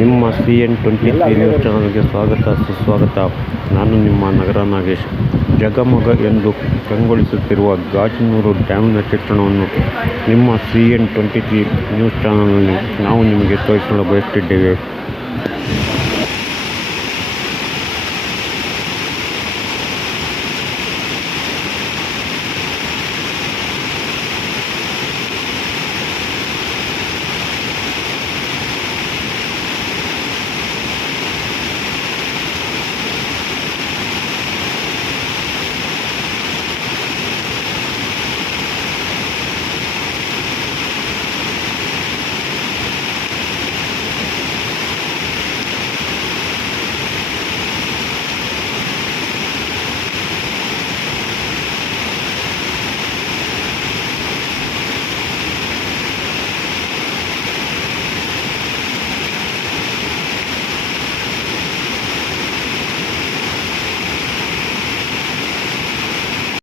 ನಿಮ್ಮ C N twenty three news ಚಾನಲ್ಗೆ ಸ್ವಾಗತ ಸುಸ್ವಾಗತ. ನಾನು ನಿಮ್ಮ ನಗರ ನಾಗೇಶ್. ಜಗಮಗ ಎಂದು ಕಂಗೊಳಿಸುತ್ತಿರುವ ಗಾಜನೂರು ಡ್ಯಾಮ್ನ ಚಿತ್ರಣವನ್ನು ನಿಮ್ಮ C N twenty three news ಚಾನಲ್ನಲ್ಲಿ ನಾವು ನಿಮಗೆ ತೋರಿಸಲು ಬಯಸುತ್ತಿದ್ದೇವೆ.